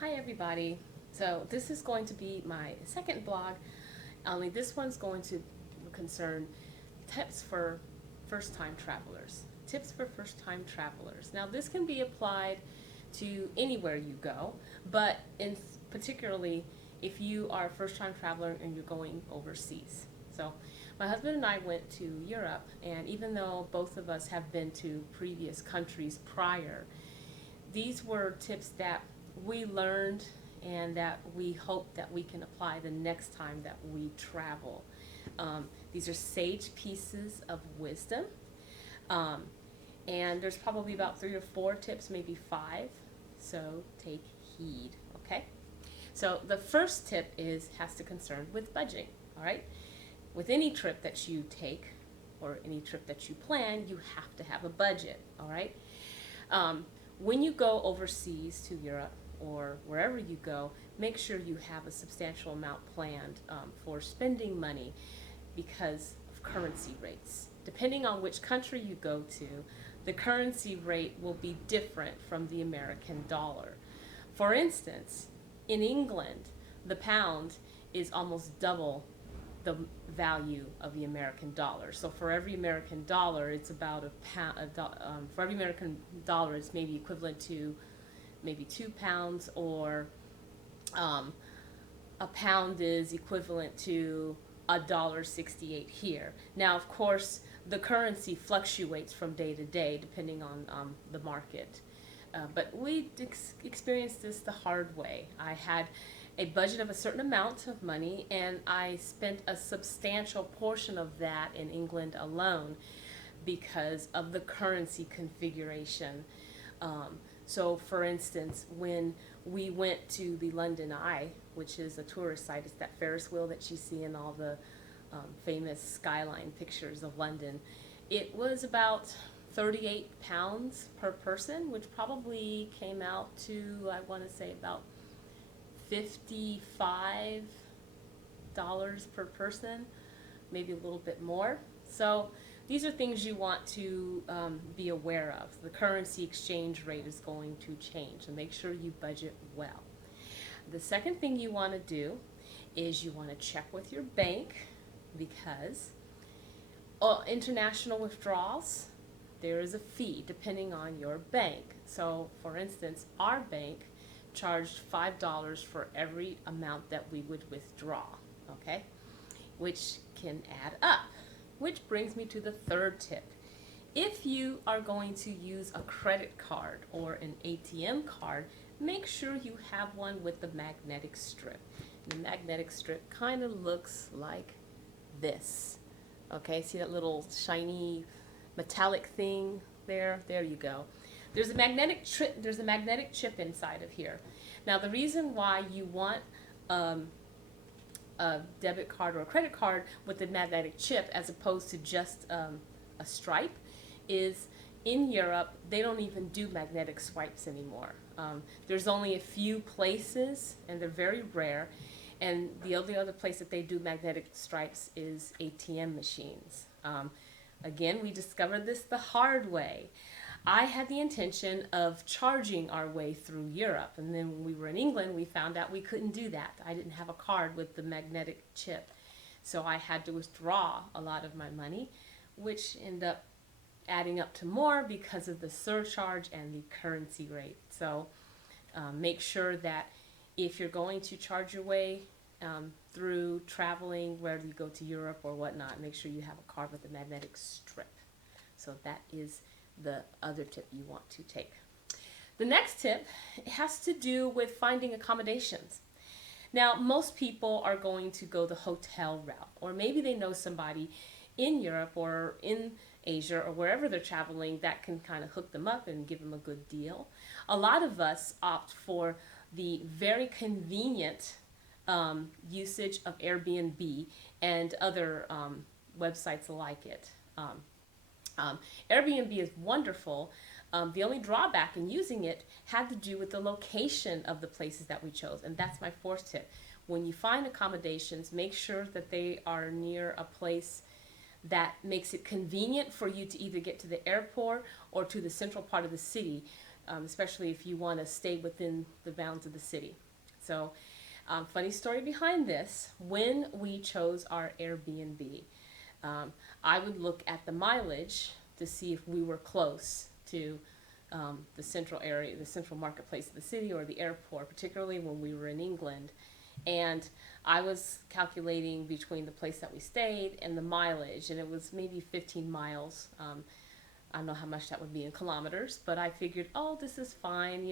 Hi everybody. So this is going to be my second blog, only this one's going to concern tips for first-time travelers. Tips for first-time travelers. Now this can be applied to anywhere you go, but in particularly if you are a first-time traveler and you're going overseas. So my husband and I went to Europe, and even though both of us have been to previous countries prior, these were tips that we learned and that we hope that we can apply the next time that we travel. These are sage pieces of wisdom. Um, and there's probably about 3 or 4 tips, maybe 5. So take heed, okay? So the first tip has to concern with budgeting, all right? With any trip that you take or any trip that you plan, you have to have a budget, all right? Um, when you go overseas to Europe or wherever you go, make sure you have a substantial amount planned for spending money because of currency rates. Depending on which country you go to, the currency rate will be different from the American dollar. For instance, in England, the pound is almost double the value of the American dollar. So for every American dollar, it's about a pound. For every American dollar, it's maybe equivalent to maybe 2 pounds, or um, a pound is equivalent to $1.68 here. Now, of course, the currency fluctuates from day to day depending on the market. But we experienced this the hard way. I had a budget of a certain amount of money, and I spent a substantial portion of that in England alone because of the currency configuration. So, for instance, when we went to the London Eye, which is a tourist site, it's that Ferris wheel that you see in all the famous skyline pictures of London, it was about 38 pounds per person, which probably came out to, I want to say, about $55 per person, maybe a little bit more. So these are things you want to be aware of. The currency exchange rate is going to change, so make sure you budget well. The second thing you want to do is you want to check with your bank because international withdrawals, there is a fee depending on your bank. So for instance, our bank charged $5 for every amount that we would withdraw, okay? Which can add up. Which brings me to the third tip. If you are going to use a credit card or an ATM card, make sure you have one with the magnetic strip. The magnetic strip kind of looks like this. Okay, see that little shiny metallic thing there? There you go. There's a magnetic chip inside of here. Now the reason why you want a debit card or a credit card with the magnetic chip as opposed to just a stripe is in Europe they don't even do magnetic swipes anymore. There's only a few places and they're very rare, and the only other place that they do magnetic stripes is ATM machines. Again, we discovered this the hard way. I had the intention of charging our way through Europe, and then when we were in England, we found out we couldn't do that. I didn't have a card with the magnetic chip, so I had to withdraw a lot of my money, which ended up adding up to more because of the surcharge and the currency rate. So make sure that if you're going to charge your way through traveling, whether you go to Europe or whatnot, make sure you have a card with a magnetic strip. So that is the other tip you want to take. The next tip has to do with finding accommodations. Now, most people are going to go the hotel route, or maybe they know somebody in Europe or in Asia or wherever they're traveling that can kind of hook them up and give them a good deal. A lot of us opt for the very convenient usage of Airbnb and other websites like it. Airbnb is wonderful. The only drawback in using it had to do with the location of the places that we chose, and that's my fourth tip. When you find accommodations, make sure that they are near a place that makes it convenient for you to either get to the airport or to the central part of the city. especially if you want to stay within the bounds of the city. So, funny story behind this, when we chose our Airbnb, um, I would look at the mileage to see if we were close to the central area, the central marketplace of the city or the airport, particularly when we were in England. And I was calculating between the place that we stayed and the mileage, and it was maybe 15 miles. I don't know how much that would be in kilometers, but I figured, oh, this is fine,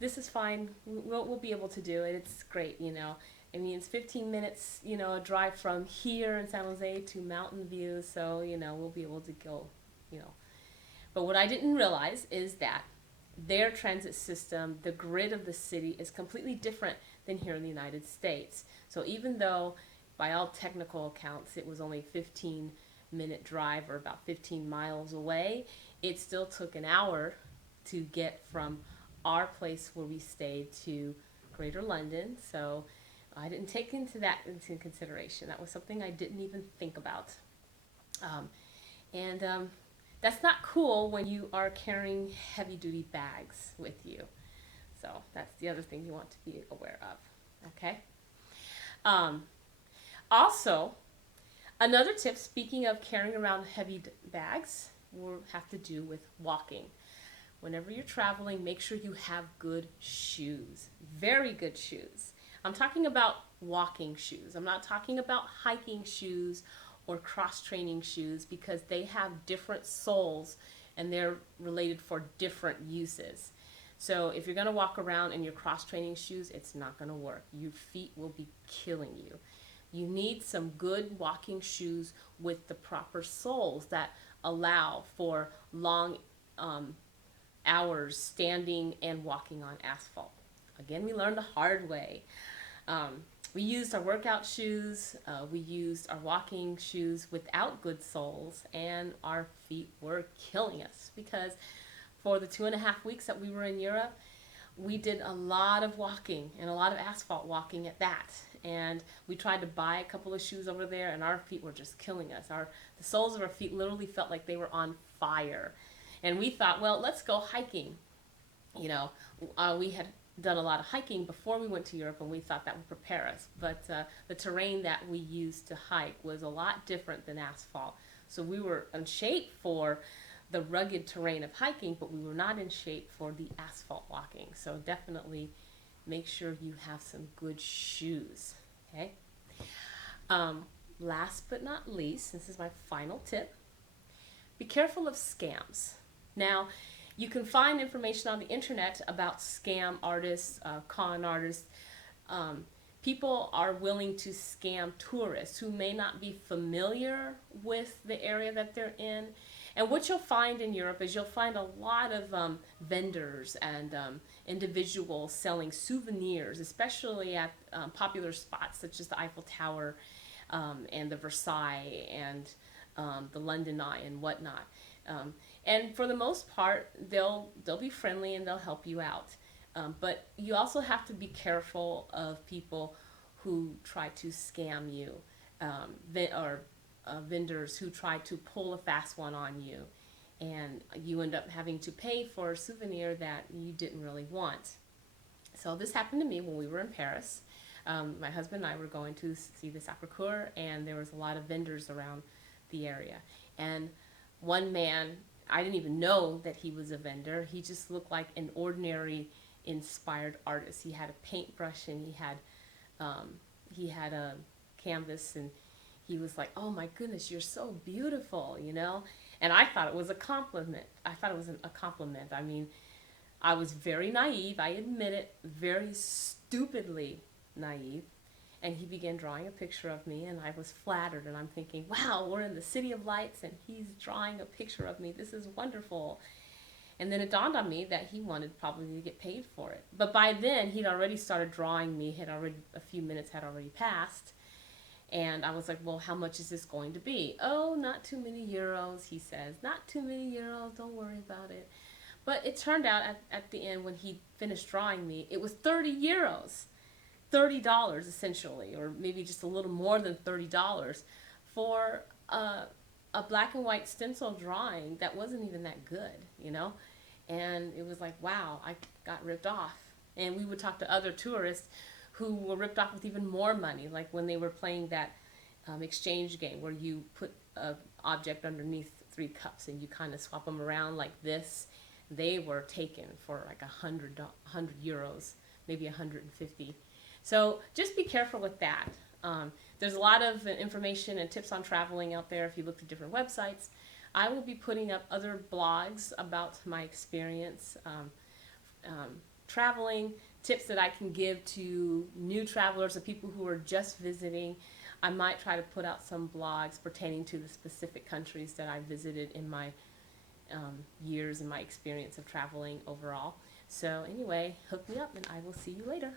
this is fine. We'll be able to do it. It's great, It means 15 minutes, a drive from here in San Jose to Mountain View, so, we'll be able to go, you know. But what I didn't realize is that their transit system, the grid of the city, is completely different than here in the United States. So even though, by all technical accounts, it was only a 15-minute drive or about 15 miles away, it still took an hour to get from our place where we stayed to Greater London. So I didn't take into consideration. That was something I didn't even think about. And that's not cool when you are carrying heavy duty bags with you. So that's the other thing you want to be aware of. Okay. Also, another tip, speaking of carrying around heavy bags, will have to do with walking. Whenever you're traveling, make sure you have good shoes, very good shoes. I'm talking about walking shoes. I'm not talking about hiking shoes or cross-training shoes, because they have different soles and they're related for different uses. So if you're going to walk around in your cross-training shoes, it's not going to work. Your feet will be killing you. You need some good walking shoes with the proper soles that allow for long hours standing and walking on asphalt. Again, we learned the hard way. We used our workout shoes, we used our walking shoes without good soles, and our feet were killing us, because for the 2.5 weeks that we were in Europe, we did a lot of walking, and a lot of asphalt walking at that. And we tried to buy a couple of shoes over there, and our feet were just killing us. The soles of our feet literally felt like they were on fire. And we thought, well, let's go hiking. We had done a lot of hiking before we went to Europe, and we thought that would prepare us. But the terrain that we used to hike was a lot different than asphalt. So we were in shape for the rugged terrain of hiking, but we were not in shape for the asphalt walking. So definitely make sure you have some good shoes. Okay. Last but not least, this is my final tip. Be careful of scams. Now, you can find information on the internet about scam artists, con artists. People are willing to scam tourists who may not be familiar with the area that they're in. And what you'll find in Europe is you'll find a lot of vendors and individuals selling souvenirs, especially at popular spots such as the Eiffel Tower and the Versailles and the London Eye and whatnot. And for the most part, they'll be friendly and they'll help you out. But you also have to be careful of people who try to scam you, or vendors who try to pull a fast one on you, and you end up having to pay for a souvenir that you didn't really want. So this happened to me when we were in Paris. My husband and I were going to see the Sacré-Cœur, and there was a lot of vendors around the area. And one man, I didn't even know that he was a vendor. He just looked like an ordinary inspired artist. He had a paintbrush, and he had a canvas, and he was like, "Oh my goodness, you're so beautiful," And I thought it was a compliment. I thought it was a compliment. I mean, I was very naive. I admit it, very stupidly naive. And he began drawing a picture of me, and I was flattered. And I'm thinking, wow, we're in the City of Lights, and he's drawing a picture of me. This is wonderful. And then it dawned on me that he wanted probably to get paid for it. But by then, he'd already started drawing me. A few minutes had already passed. And I was like, well, how much is this going to be? Oh, not too many euros, he says. Not too many euros, don't worry about it. But it turned out at the end, when he finished drawing me, it was 30 euros. $30 essentially, or maybe just a little more than $30 for a black and white stencil drawing that wasn't even that good, And it was like, wow, I got ripped off. And we would talk to other tourists who were ripped off with even more money, like when they were playing that exchange game where you put an object underneath 3 cups and you kind of swap them around like this. They were taken for like 100 euros, maybe 150. So just be careful with that. There's a lot of information and tips on traveling out there if you look at different websites. I will be putting up other blogs about my experience traveling, tips that I can give to new travelers or people who are just visiting. I might try to put out some blogs pertaining to the specific countries that I visited in my years and my experience of traveling overall. So anyway, hook me up and I will see you later.